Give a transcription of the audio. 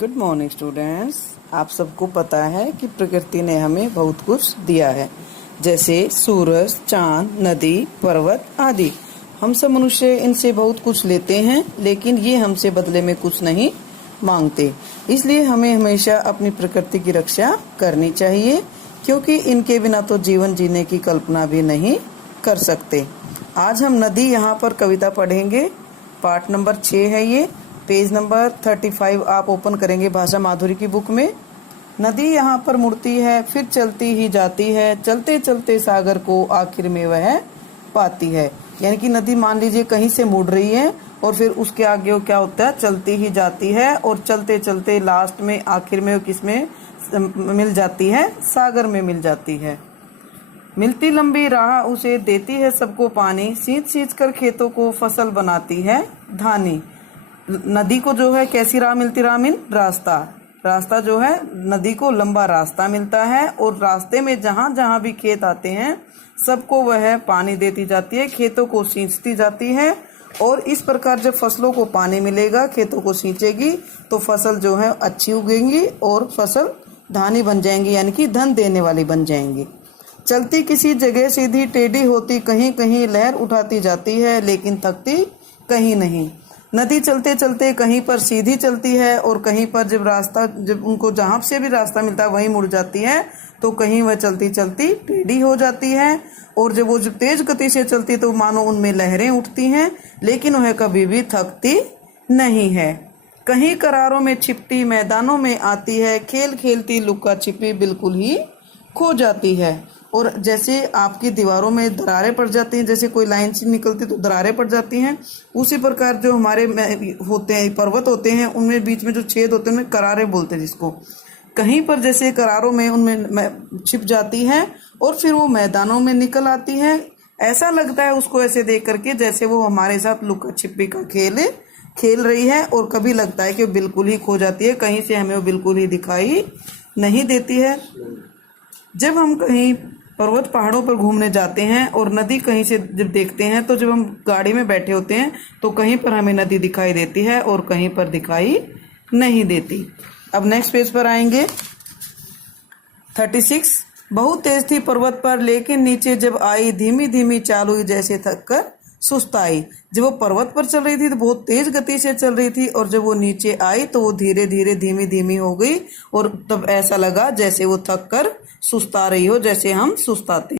Good morning students. आप सबको पता है कि प्रकृति ने हमें बहुत कुछ दिया है, जैसे सूरज, चांद, नदी, पर्वत आदि। हम सब मनुष्य इनसे बहुत कुछ लेते हैं, लेकिन ये हमसे बदले में कुछ नहीं मांगते। इसलिए हमें हमेशा अपनी प्रकृति की रक्षा करनी चाहिए, क्योंकि इनके बिना तो जीवन जीने की कल्पना भी नहीं कर सकते। आज हम नदी यहाँ पर कविता पढ़ेंगे। पाठ नंबर 6 है ये, पेज नंबर 35 आप ओपन करेंगे भाषा माधुरी की बुक में। नदी यहाँ पर मुड़ती है, फिर चलती ही जाती है, चलते चलते सागर को आखिर में वह पाती है। यानी कि नदी मान लीजिए कहीं से मुड़ रही है और फिर उसके आगे वो क्या होता है, चलती ही जाती है और चलते चलते लास्ट में आखिर में वो किसमें मिल जाती है, सागर में मिल जाती है। मिलती लंबी राह उसे देती है सबको पानी, सींच सींच कर खेतों को फसल बनाती है धानी। नदी को जो है कैसी राह मिलती, राह मीन रास्ता जो है नदी को लंबा रास्ता मिलता है और रास्ते में जहां जहां भी खेत आते हैं सबको वह पानी देती जाती है, खेतों को सींचती जाती है। और इस प्रकार जब फसलों को पानी मिलेगा, खेतों को सींचेगी, तो फसल जो है अच्छी उगेंगी और फसल धानी बन जाएंगी, यानी कि धन देने वाली बन जाएंगी। चलती किसी जगह सीधी टेढ़ी होती, कहीं कहीं लहर उठाती जाती है, लेकिन थकती कहीं नहीं। नदी चलते चलते कहीं पर सीधी चलती है और कहीं पर जब उनको जहां से भी रास्ता मिलता है वहीं मुड़ जाती है, तो कहीं वह चलती चलती टेढ़ी हो जाती है। और जब तेज गति से चलती तो मानो उनमें लहरें उठती हैं, लेकिन वह कभी भी थकती नहीं है। कहीं करारों में छिपती मैदानों में आती है, खेल खेलती लुका छिपी बिल्कुल ही खो जाती है। और जैसे आपकी दीवारों में दरारें पड़ जाती हैं, जैसे कोई लाइन से निकलती तो दरारें पड़ जाती हैं, उसी प्रकार जो हमारे होते हैं पर्वत होते हैं, उनमें बीच में जो छेद होते हैं उनमें करारें बोलते हैं जिसको। कहीं पर जैसे करारों में उनमें छिप जाती है और फिर वो मैदानों में निकल आती है। ऐसा लगता है उसको ऐसे देख करके जैसे वो हमारे साथ लुका छिपी का खेल रही है, और कभी लगता है कि बिल्कुल ही खो जाती है, कहीं से हमें वो बिल्कुल ही दिखाई नहीं देती है। जब हम कहीं पर्वत पहाड़ों पर घूमने जाते हैं और नदी कहीं से जब देखते हैं, तो जब हम गाड़ी में बैठे होते हैं तो कहीं पर हमें नदी दिखाई देती है और कहीं पर दिखाई नहीं देती। अब नेक्स्ट पेज पर आएंगे। 36 बहुत तेज थी पर्वत पर, लेकिन नीचे जब आई धीमी धीमी चाल हुई, जैसे थक कर सुस्ताई। जब वो पर्वत पर चल रही थी तो बहुत तेज गति से चल रही थी, और जब वो नीचे आई तो वो धीरे धीरे धीमी धीमी हो गई, और तब ऐसा लगा जैसे वो थक कर सुस्ता रही हो, जैसे हम सुस्ताते